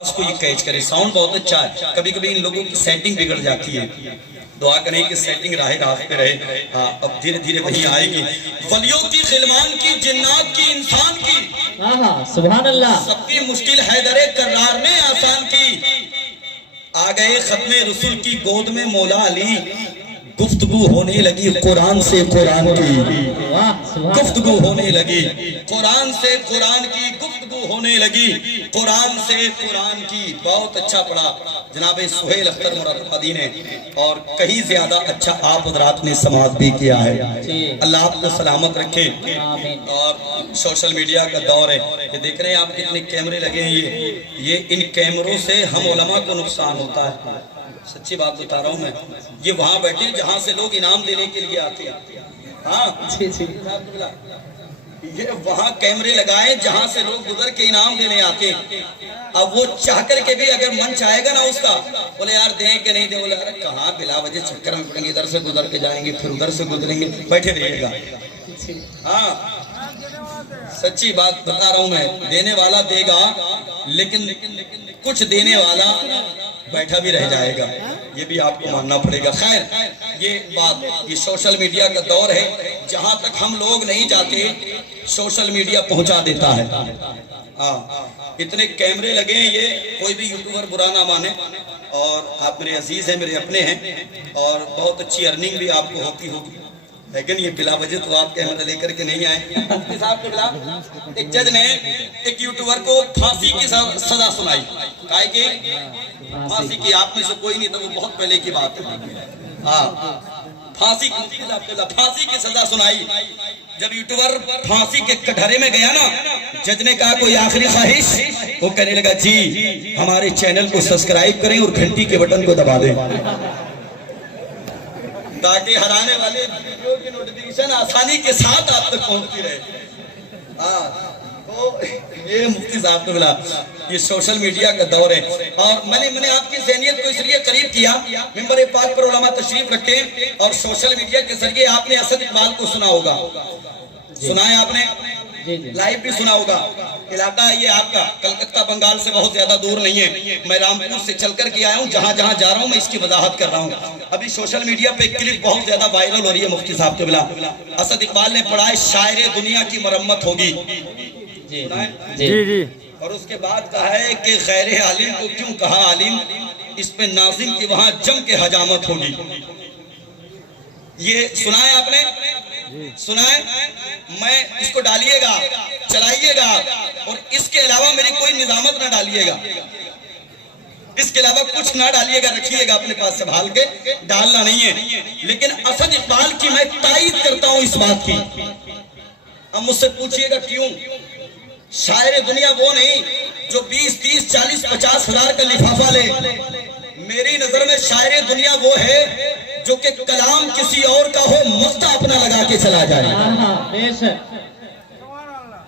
اس کو یہ کیچ کرے. ساؤنڈ بہت اچھا ہے. کبھی کبھی ان لوگوں کی سیٹنگ بگڑ جاتی ہے. دعا کریں کہ سیٹنگ راہ پہ رہے. اب دھیرے دھیرے وہی آئے گی. ولیوں کی، غلمان کی، جنات کی، انسان کی، سبحان اللہ. سب کی مشکل حیدر کرار نے آسان کی. آ گئے ختم رسول کی گود میں مولا علی. گفتگو ہونے لگی قرآن سے قرآن کی. گفتگو ہونے لگی قرآن سے قرآن کی. گفتگو ہونے لگی قرآن سے قرآن کی. بہت اچھا پڑھا جناب سہیل اختر مراد آبادی نے، اور کہیں زیادہ اچھا آپ حضرات نے سماعت بھی کیا ہے. اللہ آپ کو سلامت رکھے. اور سوشل میڈیا کا دور ہے. یہ دیکھ رہے ہیں آپ کتنے کیمرے لگے ہیں. یہ ان کیمروں سے ہم علماء کو نقصان ہوتا ہے. سچی بات بتا رہا ہوں میں. یہ وہاں بیٹھے جہاں سے لوگ انعام دینے کے لیے آتے ہیں. ہاں یہ وہاں کیمرے لگائے جہاں سے لوگ گزر کے انعام دینے آتے ہیں. اب وہ چاہ کر کے بھی اگر من چاہے گا نا اس کا، بولے یار دیں کہ نہیں دیں، بولے ارے کہاں بلا وجہ چکر میں پڑیں گے، ادھر سے گزر کے جائیں گے پھر ادھر سے گزریں گے، بیٹھے رہیے گا. ہاں سچی بات بتا رہا ہوں میں. دینے والا دے گا لیکن کچھ دینے والا بیٹھا بھی رہ جائے گا. یہ بھی آپ کو ماننا پڑے گا. خیر یہ بات، یہ سوشل میڈیا کا دور ہے. جہاں تک ہم لوگ نہیں جاتے سوشل میڈیا پہنچا دیتا ہے. اتنے کیمرے لگے ہیں. یہ کوئی بھی یوٹیوبر برا نہ مانے. اور آپ میرے عزیز ہیں، میرے اپنے ہیں، اور بہت اچھی ارننگ بھی آپ کو ہوتی ہوگی. لیکن یہ بلا وجہ تو آپ کیمرہ لے کر کے نہیں آئے. مفتی صاحب قبلہ، ایک جج نے ایک یوٹیوبر کو پھانسی کی سزا سنائی. کہا کہ پھانسی کی، آپ میں سے کوئی نہیں تھا، وہ بہت پہلے کی بات ہے. پھانسی کی سزا سنائی. جب یوٹیوبر پھانسی کے کٹہرے میں گیا نا، جج نے کہا کوئی آخری خواہش؟ وہ کہنے لگا جی ہمارے چینل کو سبسکرائب کریں اور گھنٹی کے بٹن کو دبا دیں تاکہ ہرانے والے ویڈیو کی نوٹیفیکیشن آسانی کے ساتھ آپ تک پہنچتی رہے. تو یہ مفتی صاحب کو ملا. یہ سوشل میڈیا کا دور ہے. اور میں نے آپ کی ذہنیت کو اس لیے قریب کیا، منبر پاک پر علماء تشریف رکھتے ہیں، اور سوشل میڈیا کے ذریعے آپ نے اسد اقبال کو سنا ہوگا. سنا ہے آپ نے؟ لائیو بھی سنا ہوگا. علاقہ یہ آپ کا کلکتہ بنگال سے بہت زیادہ دور نہیں ہے. میں رامپور سے چل کر کے آیا ہوں. جہاں جہاں جا رہا ہوں میں اس کی وضاحت کر رہا ہوں. ابھی سوشل میڈیا پہ کلپ بہت زیادہ وائرل ہو رہی ہے. مفتی صاحب کے بلا اسد اقبال نے پڑھا ہے شاعر دنیا کی مرمت ہوگی. جی. اور اس کے بعد کہا ہے کہ غیر عالم کو کیوں کہا عالم، اس پہ ناظم کی وہاں جم کے حجامت ہوگی. یہ سنا ہے آپ نے؟ سنا ہے؟ میں اس کو ڈالیے گا، چلائیے گا، اور اس کے علاوہ میری کوئی نظامت نہ ڈالیے گا. اس کے علاوہ کچھ نہ ڈالیے گا، رکھیے گا اپنے پاس سنبھال کے، ڈالنا نہیں ہے. لیکن اسد اقبال کی میں تائید کرتا ہوں اس بات کی. اب مجھ سے پوچھئے گا کیوں؟ شاعر دنیا وہ نہیں جو 20 30 40 50 ہزار کا لفافہ لے. میری نظر میں شاعر دنیا وہ ہے جو کہ کلام کسی اور کا ہو، مفتہ اپنا لگا کے چلا جائے.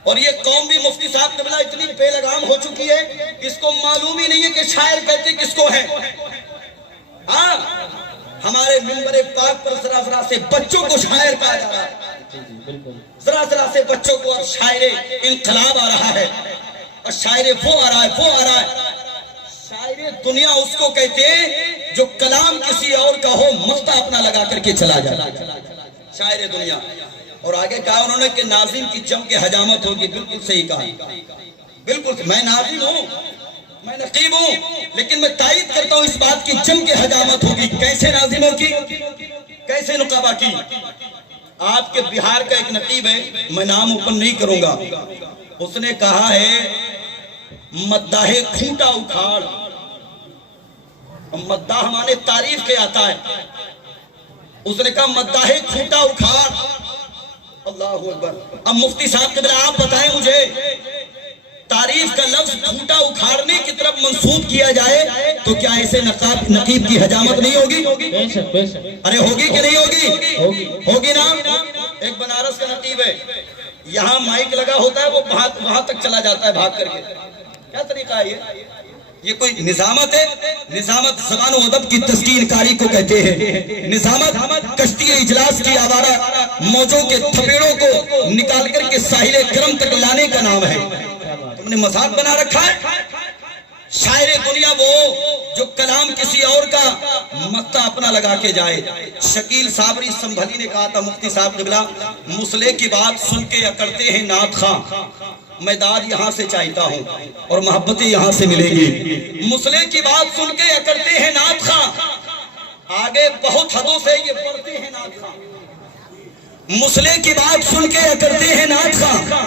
اور یہ قوم بھی مفتی صاحب قبلہ اتنی بے لگام ہو چکی ہے، اس کو معلوم ہی نہیں ہے کہ شاعر کہتے کس کو ہے. ہمارے منبر پاک پر ذرا ذرا سے بچوں کو شاعر کہا جا رہا ہے. ذرا ذرا سے بچوں کو شاعر انقلاب آ رہا ہے، اور شاعر وہ آ رہا ہے، وہ آ رہا ہے. شاعر دنیا اس کو کہتے ہیں جو کلام کسی اور کا ہو، مفتہ اپنا لگا کر کے چلا جائے. شاعر دنیا. اور آگے کہا انہوں نے کہ ناظم کی جم کے حجامت ہوگی. بالکل صحیح کہا. بالکل. میں ناظم ہوں، میں نقیب ہوں، لیکن میں تائید کرتا ہوں اس بات کی جم کے حجامت ہوگی. کیسے ناظموں کی، کیسے نقابہ کی؟ آپ کے بہار کا ایک نقیب ہے، میں نام اوپن نہیں کروں گا، اس نے کہا ہے مداح کھوٹا اکھاڑ. مداح ہمارے تعریف کے آتا ہے. اس نے کہا مداح کھوٹا اکھاڑ. اللہ اکبر. اب مفتی صاحب قبلہ آپ بتائیں مجھے، تعریف کا لفظ کھوٹا اکھاڑنے کی طرف منسوب کیا جائے تو کیا ایسے نقیب کی حجامت نہیں ہوگی؟ ارے ہوگی کہ نہیں ہوگی؟ ہوگی نا. ایک بنارس کا نقیب ہے، یہاں مائک لگا ہوتا ہے، وہ وہاں تک چلا جاتا ہے بھاگ کر کے. کیا طریقہ ہے یہ کوئی نظامت ہے؟ نظامت زبان و ادب کی تسکین کاری کو کہتے ہیں. نظامت کشتی اجلاس کی آوارہ موجوں کے تھپیڑوں کو نکال کر کے ساحل کرم تک لانے کا نام ہے. تم نے مذاق بنا رکھا ہے. شاعر دنیا وہ جو کلام کسی اور کا مقطع اپنا لگا کے جائے. شکیل صابری سنبھلی نے کہا تھا مفتی صاحب قبلہ مسئلے کی بات سن کے اکڑتے ہیں نعت خواں, میں داد یہاں سے چاہتا ہوں اور محبتیں یہاں سے ملیں گی. مسئلے کی بات سن کے اکڑتے ہیں نعت خواں, آگے بہت حدوں سے یہ پڑھتے ہیں نعت خواں. مسئلے کی بات سن کے اکڑتے ہیں نعت خواں,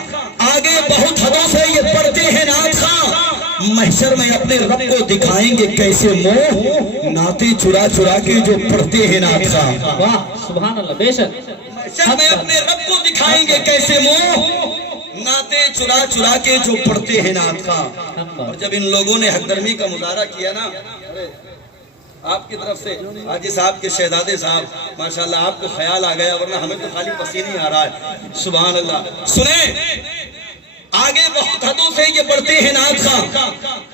آگے بہت حدوں سے یہ پڑھتے ہیں نعت خواں. محشر میں اپنے رب کو دکھائیں گے کیسے منہ, نعتیں چرا چرا کے جو پڑھتے ہیں نعت خواں. واہ سبحان اللہ, بے شک. محشر میں اپنے رب کو دکھائیں گے کیسے منہ, نعتیں چرا چرا کے جو پڑھتے ہیں نعت خواں. اور جب ان لوگوں نے حق درمی کا مظاہرہ کیا نا, آپ کی طرف سے حاجی صاحب کے شہزادے صاحب ماشاءاللہ آپ کو خیال آ گیا, ورنہ ہمیں تو خالی پسینہ ہی آ رہا ہے. سبحان اللہ. سنیں, آگے بہت حدوں سے یہ پڑھتے ہیں نعت خواں,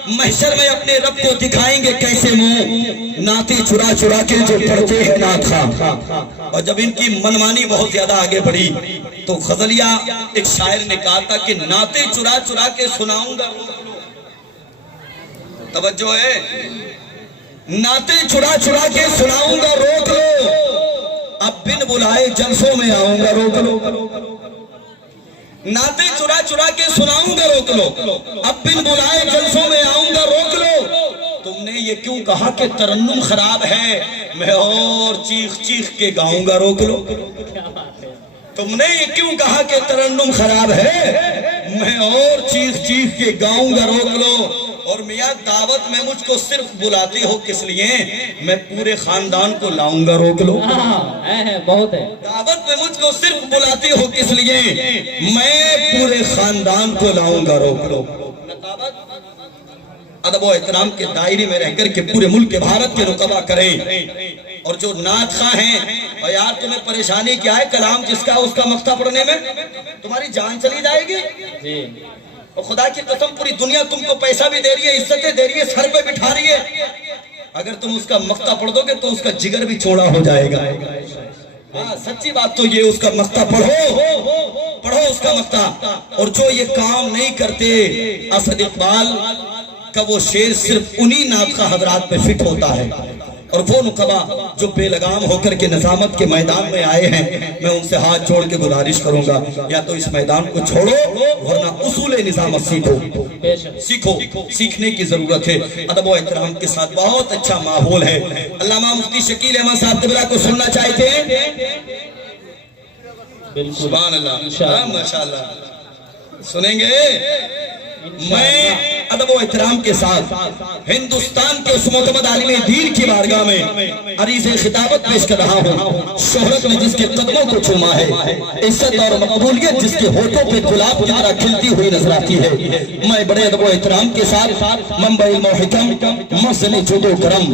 محشر میں اپنے رب کو دکھائیں گے کیسے منہ, نعتیں چرا چرا کے جو پڑھتے ہیں نعت خواں. اور جب ان کی منمانی بہت زیادہ آگے بڑھی تو غزلیہ ایک شاعر نے کہا تھا کہ نعتیں چرا چرا کے سناؤں گا. توجہ ہے, نعتیں چرا چرا کے سناؤں گا روک لو, اب بن بلائے جلسوں میں آؤں گا روک لو. نعتیں چرا چرا کے سناؤں گا روک لو, اب بن بلائے جلسوں میں آؤں گا روک لو. تم نے یہ کیوں کہا کہ ترنم خراب ہے, میں اور چیخ چیخ کے گاؤں گا روک لو. تم نے یہ کیوں کہا کہ ترنم خراب ہے, میں اور چیخ چیخ کے گاؤں گا روک لو. اور میاں دعوت میں مجھ کو صرف بلاتے ہو کس لیے, میں پورے خاندان کو لاؤں گا روک لو. بہت ہے. دعوت میں مجھ کو صرف بلاتے ہو کس لیے, میں پورے خاندان کو لاؤں گا روک لو. ادب و احترام کے دائرے میں رہ کر کے پورے ملک بھارت کے رقبہ کریں. اور جو نعت خواں ہیں, اور یار تمہیں پریشانی کیا ہے, کلام جس کا اس کا مقطع پڑھنے میں تمہاری جان چلی جائے گی. اور خدا کی قسم پوری دنیا تم کو پیسہ بھی دے رہی ہے, عزتیں دے رہی ہے, سر پہ بٹھا رہی ہے, اگر تم اس کا مقطع پڑھ دو گے تو اس کا جگر بھی چھوڑا ہو جائے گا. ہاں سچی بات تو یہ, اس کا مقطع پڑھو اس کا مقطع. اور جو یہ کام نہیں کرتے, اسد اقبال کا وہ شعر صرف انہی نعت خواں حضرات پہ فٹ ہوتا ہے. اور وہ نقبہ جو بے لگام ہو کر کے نظامت کے میدان میں آئے ہیں, میں ان سے ہاتھ جوڑ کے گزارش کروں گا, یا تو اس میدان کو چھوڑو ورنہ اصول نظامت سیکھو. سیکھنے کی ضرورت ہے. ادب و احترام کے ساتھ بہت اچھا ماحول ہے. علامہ مفتی شکیل احمد صاحب قبلہ کو سننا چاہتے ہیں. سبحان اللہ, ماشاءاللہ. سنیں گے. میں ادب و احترام کے ساتھ ہندوستان کے اس معتمد عالم دین کی بارگاہ میں عریض خطابت پیش کر رہا ہوں. شہرت نے جس کے قدموں کو چوما ہے, عزت اور مقبولیت جس کے ہونٹوں پہ گلاب کی طرح کھلتی ہوئی نظر آتی ہے. میں بڑے ادب و احترام کے ساتھ منبع علم و حکم, مخزن جود و کرم,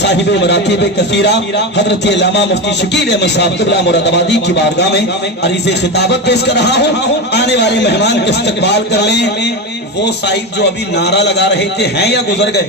صاحب مراتب کثیرہ حضرت علامہ مفتی شکیل احمد صاحب قبلہ مراد آبادی کی بارگاہ میں عریض خطابت پیش کر رہا ہوں. آنے والے مہمان کے استقبال کر لیں. وہ صاحب جو ابھی نعرہ لگا رہے تھے ہیں یا گزر گئے؟